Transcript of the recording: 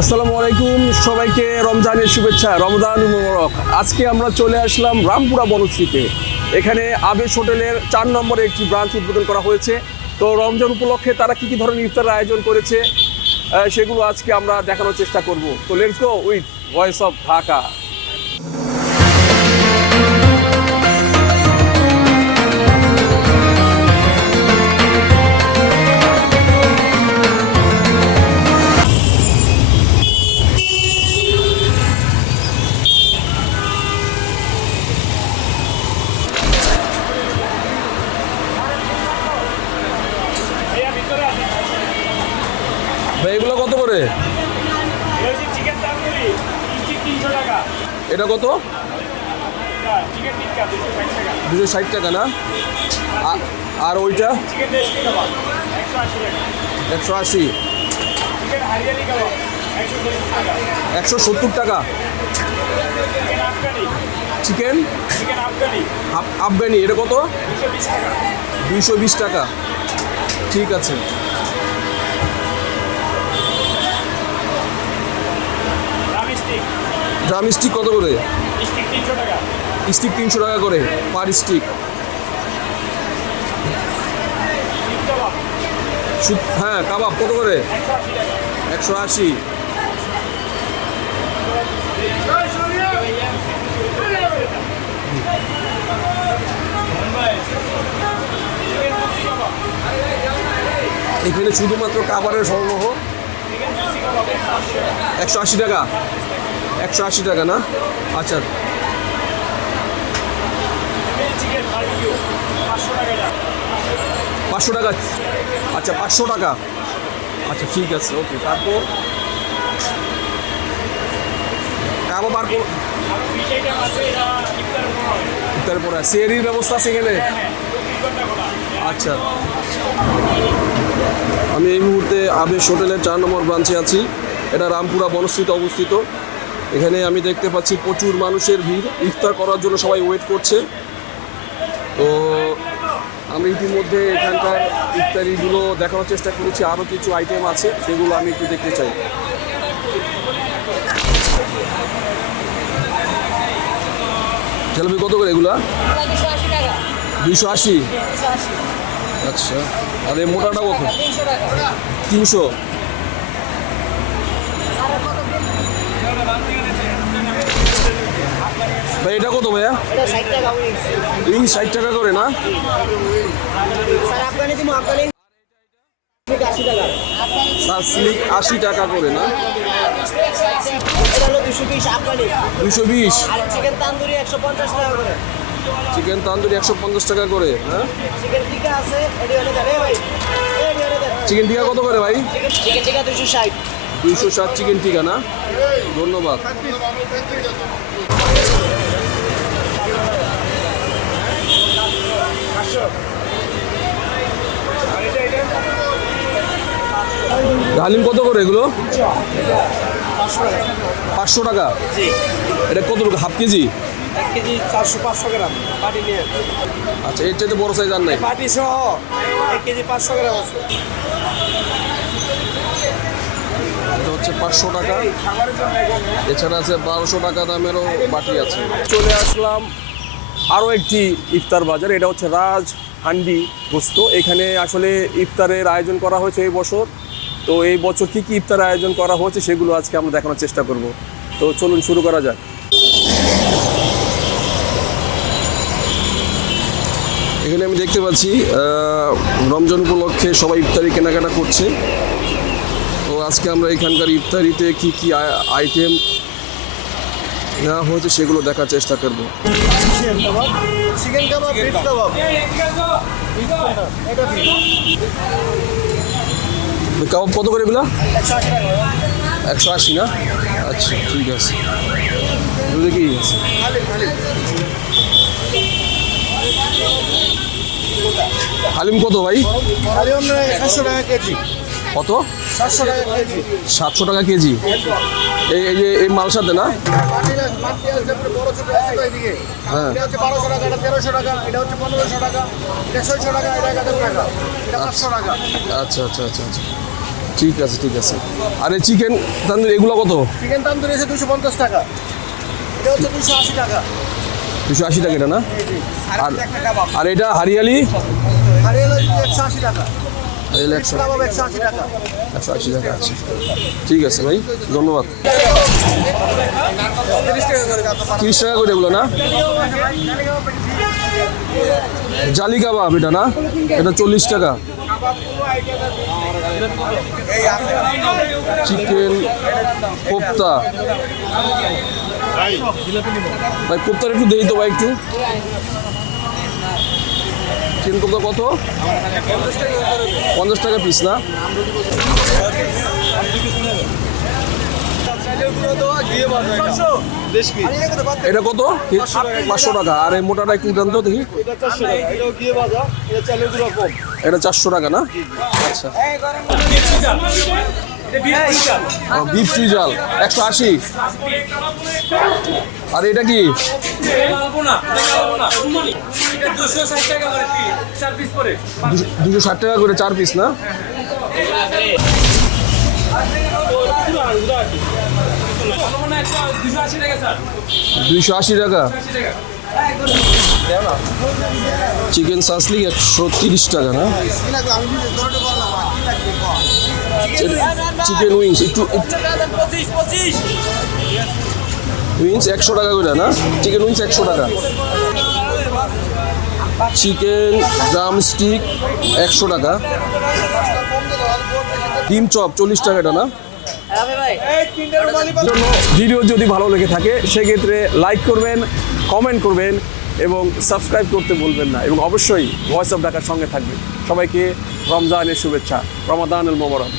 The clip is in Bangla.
আসসালামু আলাইকুম, সবাইকে রমজানের শুভেচ্ছা, রমজান মুবারক। আজকে আমরা চলে আসলাম রামপুরা বনশ্রীতে। এখানে আবেশ হোটেলের ৪ নম্বরে একটি ব্রাঞ্চ উদ্বোধন করা হয়েছে। তো রমজান উপলক্ষে তারা কী কী ধরনের ইফতারের আয়োজন করেছে সেগুলো আজকে আমরা দেখানোর চেষ্টা করব। তো let's go with voice of Dhaka. ভাই এগুলো কত করে? এটা কত? 260 টাকা না? আর ওইটা 180, 170 টাকা। চিকেন আফগানি এটা কত? 220 টাকা। ঠিক আছে। ড্রাম স্টিক কত করে? স্টিক 300 টাকা করে পার স্টিক। হ্যাঁ, কাবাব কত করে? 180। এখানে শুধুমাত্র কাবারের সরবরাহ। 180 টাকা। 180 টাকা না? আচ্ছা, 500 টাকা। আচ্ছা, 500 টাকা। আচ্ছা, ঠিক আছে, ওকে। তারপর কাবাব আর ইফতারের পরে সেহরির ব্যবস্থা আছে এখানে? আচ্ছা, আমি এই মুহূর্তে আবেশ হোটেলের 4 নম্বর ব্রাঞ্চে আছি। এটা রামপুরা বনশ্রীতে অবস্থিত। এখানে আমি দেখতে পাচ্ছি প্রচুর মানুষের ভিড়, ইফতার করার জন্য সবাই ওয়েট করছে। তো আমি ইতিমধ্যে এখানকার ইফতারিগুলো দেখানোর চেষ্টা করেছি, আরও কিছু আইটেম আছে সেগুলো আমি একটু দেখতে চাই। জিলাপি কত করে এগুলা? 280। আচ্ছা, আর এই মোটাটা কত? 300। ভাই এটা কত ভাইয়া? উইং 60 টাকা করে না? 80 টাকা করে না? 220। চিকেন তান্দুরি 150 টাকা করে। হ্যাঁ, চিকেন টিকা কত করে ভাই? 260 চিকেন টিকা না? ধন্যবাদ। ডালিম কত করে এগুলো? 500 টাকা। এটা কত টাকা? Half KG? 1 কেজি 400-500 গ্রাম পাটি নিয়ে। আচ্ছা, এর চাইতে বড় সাইজ আর নাই? পাটি সহ 1 কেজি 500 গ্রাম আছে। এটা হচ্ছে 500 টাকা। এছাড়া আছে 1200 টাকা দামেরও বাটি আছে। চলে আসলাম আরও একটি ইফতার বাজার। এটা হচ্ছে রাজ হান্ডি গোস্ত। এখানে আসলে ইফতারের আয়োজন করা হয়েছে এই বছর। তো এই বছর কী কী ইফতার আয়োজন করা হয়েছে সেগুলো আজকে আমরা দেখানোর চেষ্টা করব। তো চলুন শুরু করা যাক। এখানে আমি দেখতে পাচ্ছি রমজান উপলক্ষে সবাই ইফতারি কেনাকাটা করছে। তো আজকে আমরা এখানকার ইফতারিতে কী কী আইটেম নেওয়া হয়েছে সেগুলো দেখার চেষ্টা করব। চিকেন কাবাব, বিফ কাবাব। কাবাব কত করে এগুলো? 180 টাকা। 180 না? আচ্ছা, ঠিক আছে। কি আছে? হালিম কত ভাই? হালিম 700 টাকা কেজি। কত? 700 টাকা কেজি। 700 টাকা কেজি। এই যে এই মাল সাথে না? হ্যাঁ, 1200 টাকা, এটা 1300 টাকা, এটা হচ্ছে 1500 টাকা, এটা 600 টাকা, এটা 1000 টাকা, এটা 500 টাকা। আচ্ছা আচ্ছা আচ্ছা আচ্ছা, ঠিক আছে ঠিক আছে। আর এই চিকেন তান্দুরি এগুলো কত? চিকেন তান্দুরি আছে 250 টাকা, এটা হচ্ছে 280 টাকা। 280 টাকা এটা না? জি জি। আর আর এটা হারিয়ালি? হারিয়ালা 180 টাকা, হারিয়ালি 100 কাবাব 180 টাকা। 180 টাকা আছে। ঠিক আছে ভাই, ধন্যবাদ। 30 টাকা করে এগুলো না? জালি কাবাব এটা না? এটা 40 টাকা। চিকেন কোপ্তা ভাই, কোপ্তার একটু দেই তো ভাই একটু। চিকেন কোপ্তা কত? 50 টাকা পিস না? এটা কত? 500 টাকা। আর এই মোটাটা একটু দেন তো দেখি। এটা 400 টাকা না? আচ্ছা। বিফ চুইজাল 180। আর এটা কি? 260 টাকা করে 4 পিস না? $280 টাকা। চিকেন সাসলিক 130 টাকা না? চিকেন উইংস একটু উইংস 100 টাকা করে না? চিকেন উইংস 100 টাকা। চিকেন ড্রামস্টিক 100 টাকা। ডিম চপ 40 টাকা এটা না? ভিডিও যদি ভালো লেগে থাকে সেক্ষেত্রে লাইক করবেন, কমেন্ট করবেন এবং সাবস্ক্রাইব করতে ভুলবেন না, এবং অবশ্যই ভয়েস অফ ঢাকার সঙ্গে থাকবেন। সবাইকে রমজানের শুভেচ্ছা, রমাদানুল মোবারক।